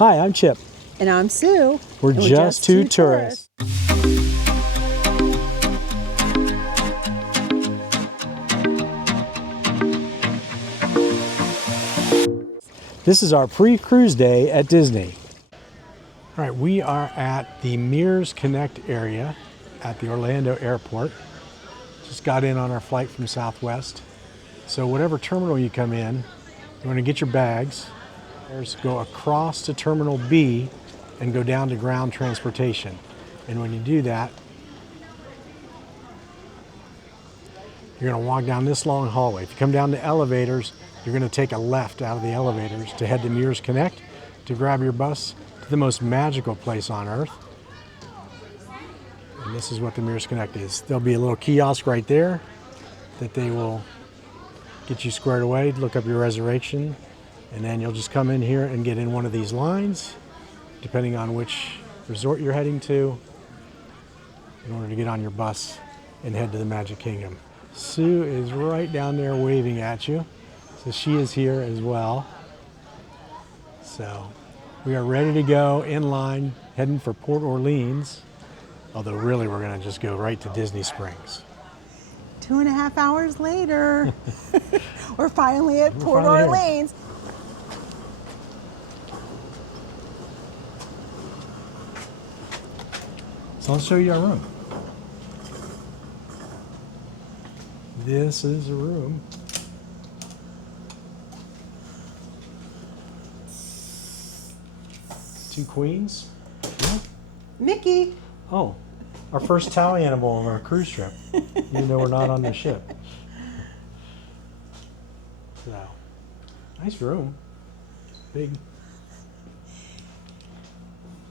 Hi, I'm Chip. And I'm Sue. We're just two tourists. This is our pre-cruise day at Disney. All right, we are at the Mears Connect area at the Orlando airport. Just got in on our flight from Southwest. So whatever terminal you come in, you want to get your bags. There's go across to Terminal B and go down to ground transportation. And when you do that, you're going to walk down this long hallway. If you come down the elevators, you're going to take a left out of the elevators to head to Mears Connect to grab your bus to the most magical place on earth. And this is what the Mears Connect is. There'll be a little kiosk right there that they will get you squared away, look up your reservation, and then you'll just come in here and get in one of these lines, depending on which resort you're heading to, in order to get on your bus and head to the Magic Kingdom. Sue is right down there waving at you, so she is here as well. So we are ready to go, in line, heading for Port Orleans, although really we're going to just go right to Disney Springs. 2.5 hours later, we're finally at Port Orleans. So I'll show you our room. This is a room. Two queens. Yeah. Mickey. Oh, our first toy animal on our cruise trip, even though we're not on the ship. So, nice room. Big.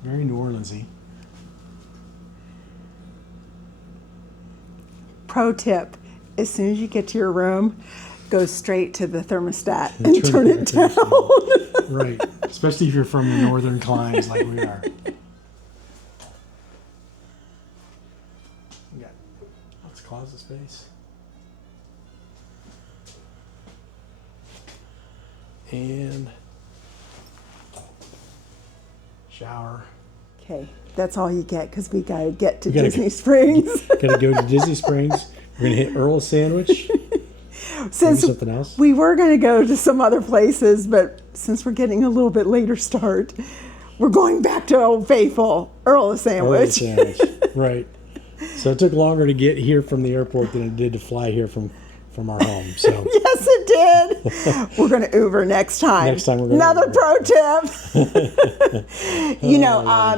Very New Orleans-y. Pro tip, as soon as you get to your room, go straight to the thermostat and turn it down. Right, especially if you're from the northern climes like we are. We got lots of closet space. And shower. Okay, that's all you get because we gotta get to Disney Springs. Gotta go to Disney Springs. We're gonna hit Earl's Sandwich. Since something else. We were gonna go to some other places, but since we're getting a little bit later start, we're going back to Old Faithful, Earl's Sandwich. Earl's Sandwich, right. So it took longer to get here from the airport than it did to fly here from our home. So yes, it did. We're going to Uber next time. Next time we're going Another pro tip.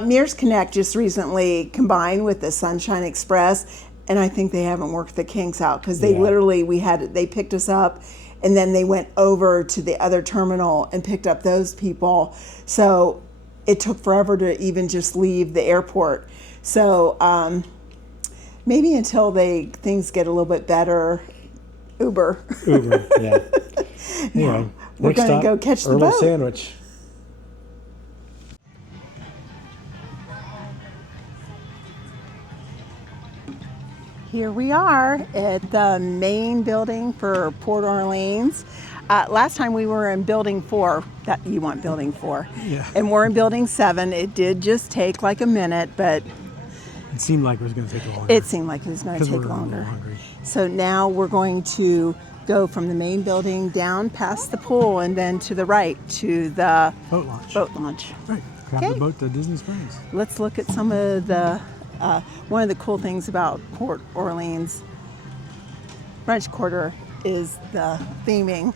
Mears Connect just recently combined with the Sunshine Express, and I think they haven't worked the kinks out because they literally they picked us up, and then they went over to the other terminal and picked up those people. So it took forever to even just leave the airport. So maybe until things get a little bit better. Uber, yeah. Anyway, we're going to go catch the boat. Sandwich. Here we are at the main building for Port Orleans. Last time we were in Building 4. That you want Building 4. Yeah. And we're in Building 7. It did just take like a minute, but it seemed like it was going to take longer. It seemed like it was going to take longer. Hungry. So now we're going to go from the main building down past the pool and then to the right to the boat launch. Right. Grab the boat to Disney Springs. Let's look at some of the one of the cool things about Port Orleans French Quarter is the theming.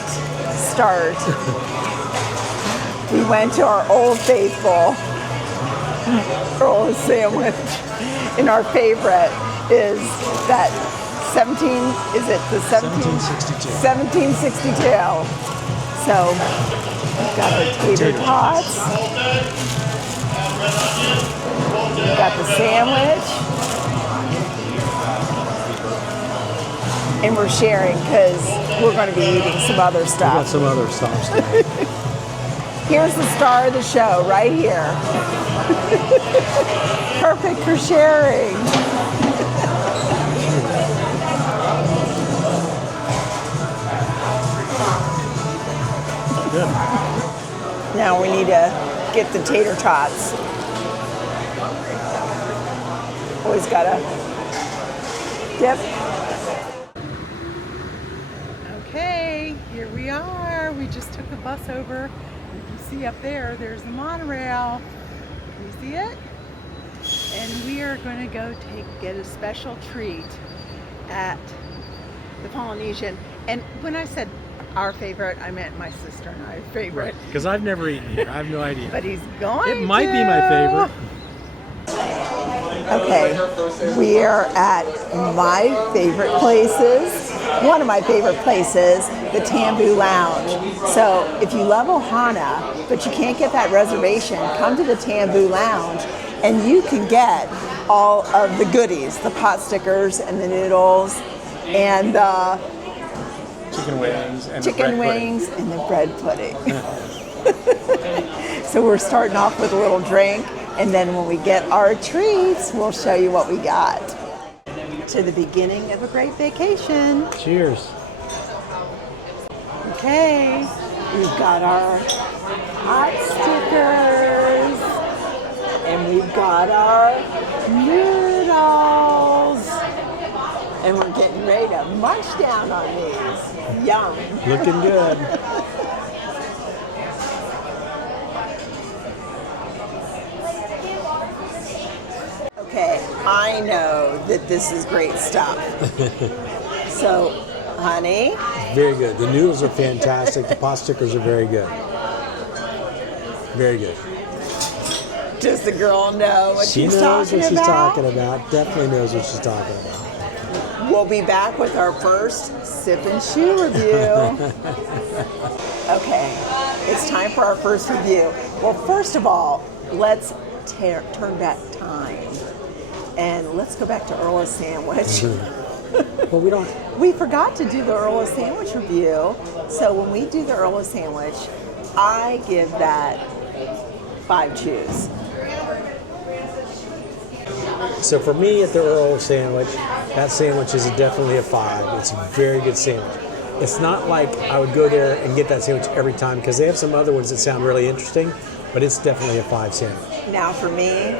late start. We went to our Old Faithful Earl's sandwich, and our favorite is that 1762. 1762. So we've got our tater tots. We've got the sandwich. And we're sharing because we're going to be eating some other Got stuff. some other stops today. Here's the star of the show right here. Perfect for sharing. Good. Now we need to get the tater tots. Always gotta dip. Okay, here we are. We just took the bus over. You can see up there, there's the monorail. Can you see it? And we are going to go get a special treat at the Polynesian. And when I said our favorite, I meant my sister and I's favorite. Because I've never eaten here. I have no idea. But he's going It might be my favorite. Okay, we are at my favorite places. One of my favorite places, the Tambu Lounge. So if you love Ohana, but you can't get that reservation, come to the Tambu Lounge and you can get all of the goodies, the pot stickers and the noodles and the Chicken wings and chicken wings and the bread pudding. So we're starting off with a little drink, and then when we get our treats, we'll show you what we got. To the beginning of a great vacation. Cheers. Okay, we've got our hot stickers, and we've got our noodles, and we're getting ready to munch down on these. Yum. Looking good. Okay, I know that this is great stuff. So, honey, Very good. The noodles are fantastic. The pot stickers are very good. Very good. does the girl know what She she's knows talking what she's about? talking about. Definitely knows what she's talking about. We'll be back with our first sip and shoe review. Okay, it's time for our first review. Well, first of all, let's turn back time. And let's go back to Earl's Sandwich. Well, we don't. We forgot to do the Earl's Sandwich review. So when we do the Earl's Sandwich, I give that 5 chews. So for me at the Earl sandwich, that sandwich is definitely a 5. It's a very good sandwich. It's not like I would go there and get that sandwich every time because they have some other ones that sound really interesting, but it's definitely a 5 sandwich. Now for me,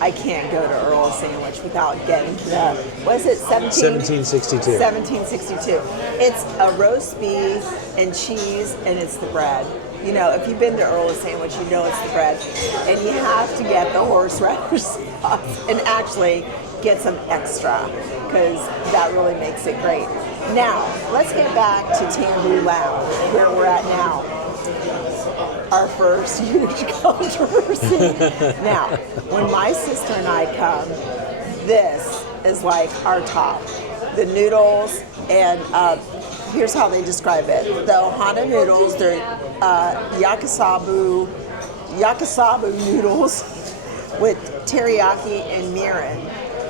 I can't go to Earl's Sandwich without getting to the, what is it, 1762. 1762. It's a roast beef and cheese, and it's the bread. You know, if you've been to Earl's Sandwich, you know it's the bread. And you have to get the horseradish sauce and actually get some extra because that really makes it great. Now, let's get back to Tambu Lounge, where we're at now. Our first huge controversy. Now, when my sister and I come, this is like our top. The noodles, and here's how they describe it. The Ohana noodles, they're yakisobu noodles with teriyaki and mirin.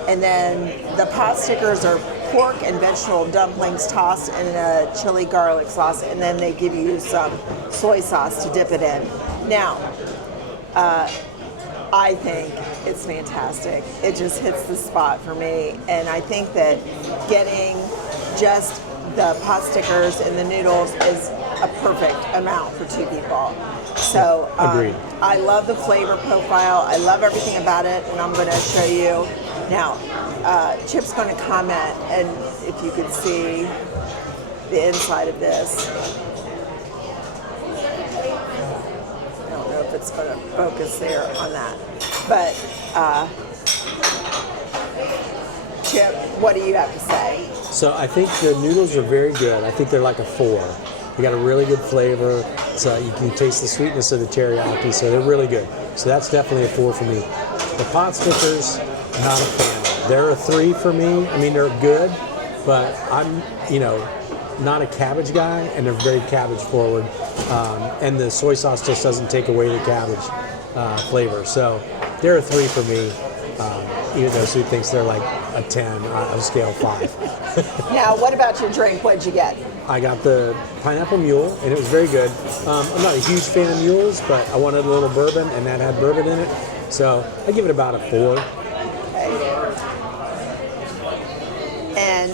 And then the pot stickers are pork and vegetable dumplings tossed in a chili garlic sauce, and then they give you some soy sauce to dip it in. Now, I think it's fantastic. It just hits the spot for me, and I think that getting just the pot stickers and the noodles is a perfect amount for 2 people. So Agreed. I love the flavor profile. I love everything about it, and I'm going to show you. Now, Chip's going to comment, and if you could see the inside of this. I don't know if it's going to focus there on that. But, Chip, what do you have to say? So I think the noodles are very good. I think they're like a 4. They got a really good flavor. So you can taste the sweetness of the teriyaki, so they're really good. So that's definitely a 4 for me. The pot stickers, not a fan. They're a 3 for me. I mean, they're good, but I'm, not a cabbage guy, and they're very cabbage forward. And the soy sauce just doesn't take away the cabbage flavor. So they're a 3 for me. Even though Sue thinks they're like a 10 on a scale of 5. Now, what about your drink? What'd you get? I got the pineapple mule, and it was very good. I'm not a huge fan of mules, but I wanted a little bourbon, and that had bourbon in it. So I give it about a 4. And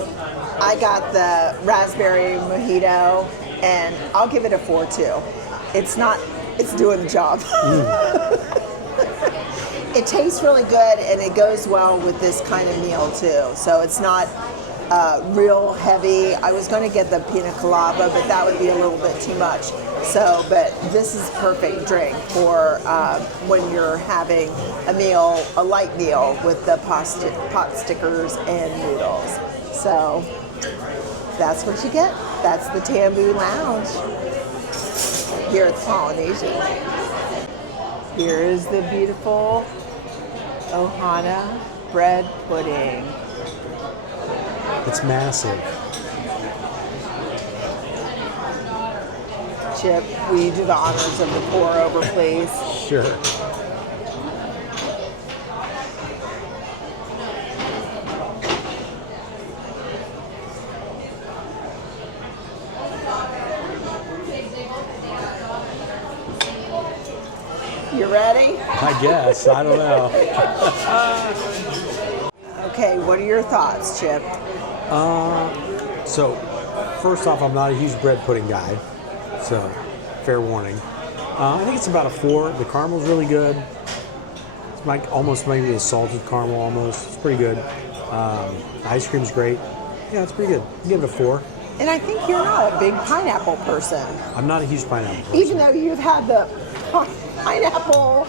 I got the raspberry mojito, and I'll give it a 4 too. It's doing the job. It tastes really good, and it goes well with this kind of meal too. So it's not real heavy. I was going to get the pina colada, but that would be a little bit too much. So, but this is perfect drink for when you're having a meal, a light meal with the pot stickers and noodles. So that's what you get. That's the Tambu Lounge here at the Polynesian. Here is the beautiful Ohana bread pudding. It's massive. Chip, will you do the honors of the pour over, please? Sure. You ready? I guess. I don't know. Okay, what are your thoughts, Chip? So, first off, I'm not a huge bread pudding guy. So, fair warning. I think it's about a 4. The caramel's really good. It's like almost maybe a salted caramel almost. It's pretty good. The ice cream's great. Yeah, it's pretty good. I'll give it a 4. And I think you're not a big pineapple person, I'm not a huge pineapple person. even though you've had the pineapple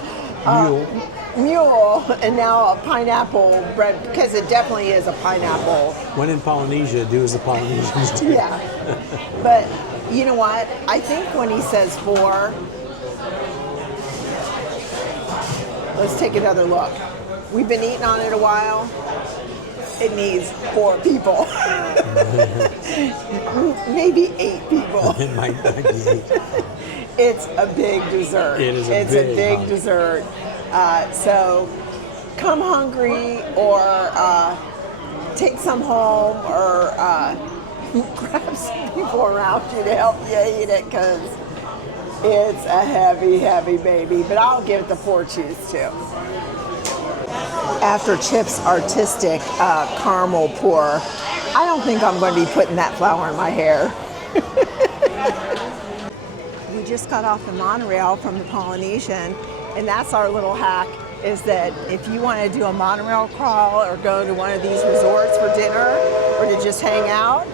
mule and now a pineapple bread, because it definitely is a pineapple. When in Polynesia, do as the Polynesians do. Yeah. But you know what? I think when he says 4, let's take another look. We've been eating on it a while. It needs 4 people. Maybe 8 people. It might not be. It's a big dessert. It is It's a big dessert. So come hungry or take some home or grab some people around you to help you eat it, because it's a heavy, heavy baby. But I'll give it the 4 cheese too. After Chip's artistic caramel pour, I don't think I'm going to be putting that flour in my hair. We just got off the monorail from the Polynesian, and that's our little hack, is that if you want to do a monorail crawl or go to one of these resorts for dinner or to just hang out,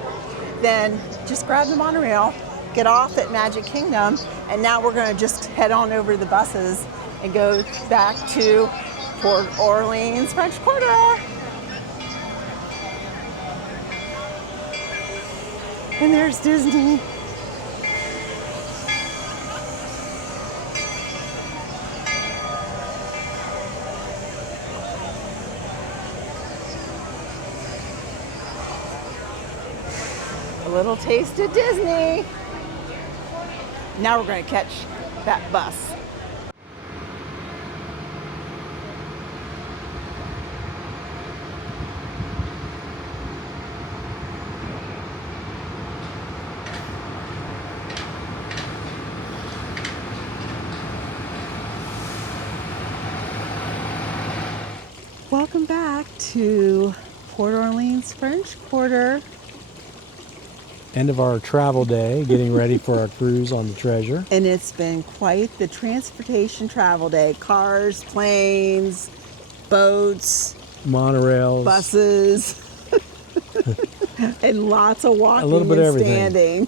then just grab the monorail, get off at Magic Kingdom, and now we're going to just head on over to the buses and go back to Port Orleans French Quarter. And there's Disney. A little taste of Disney. Now we're going to catch that bus. Welcome back to Port Orleans French Quarter. End of our travel day, getting ready for our cruise on the Treasure. And it's been quite the transportation travel day. Cars, planes, boats, Monorails. buses, and lots of walking little bit and of everything. standing.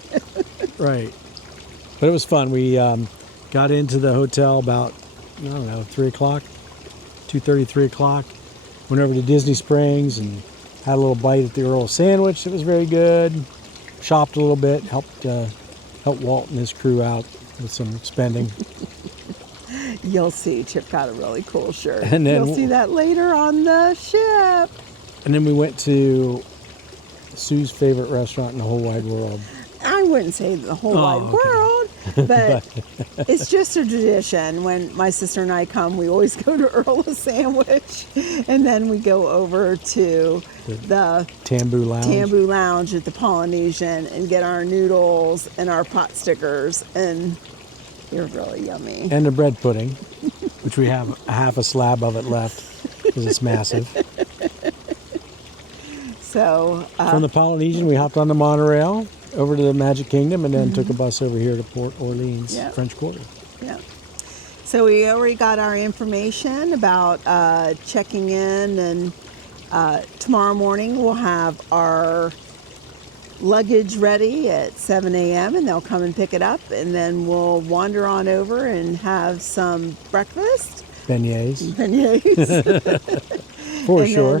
Right. But it was fun. We got into the hotel about, 3 o'clock, 2:30, 3 o'clock. Went over to Disney Springs and had a little bite at the Earl sandwich. It was very good. Shopped a little bit, helped help Walt and his crew out with some spending. You'll see. Chip got a really cool shirt. And then- You'll see that later on the ship. And then we went to Sue's favorite restaurant in the whole wide world. I wouldn't say the whole wide okay. world, but it's just a tradition. When my sister and I come, we always go to Earl's Sandwich, and then we go over to the Tambu Lounge. Tambu Lounge at the Polynesian and get our noodles and our pot stickers, and they're really yummy. And the bread pudding, which we have half a slab of it left because it's massive. So From the Polynesian, we hopped on the monorail over to the Magic Kingdom and then took a bus over here to Port Orleans, Yeah. French Quarter. yeah. So we already got our information about checking in, and tomorrow morning we'll have our luggage ready at 7 a.m. and they'll come and pick it up, and then we'll wander on over and have some breakfast, Beignets, beignets, for and sure.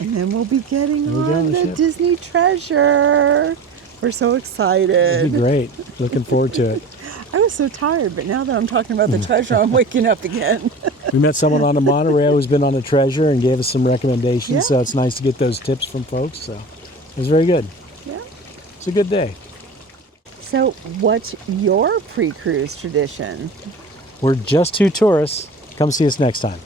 and then we'll be getting We'll get on on the the ship. Disney Treasure. We're so excited. It'd be great. Looking forward to it. I was so tired, but now that I'm talking about the treasure, I'm waking up again. We met someone on the monorail who's been on the Treasure and gave us some recommendations, Yeah. so it's nice to get those tips from folks. So it was very good. Yeah. It's a good day. So, what's your pre-cruise tradition? We're just two tourists. Come see us next time.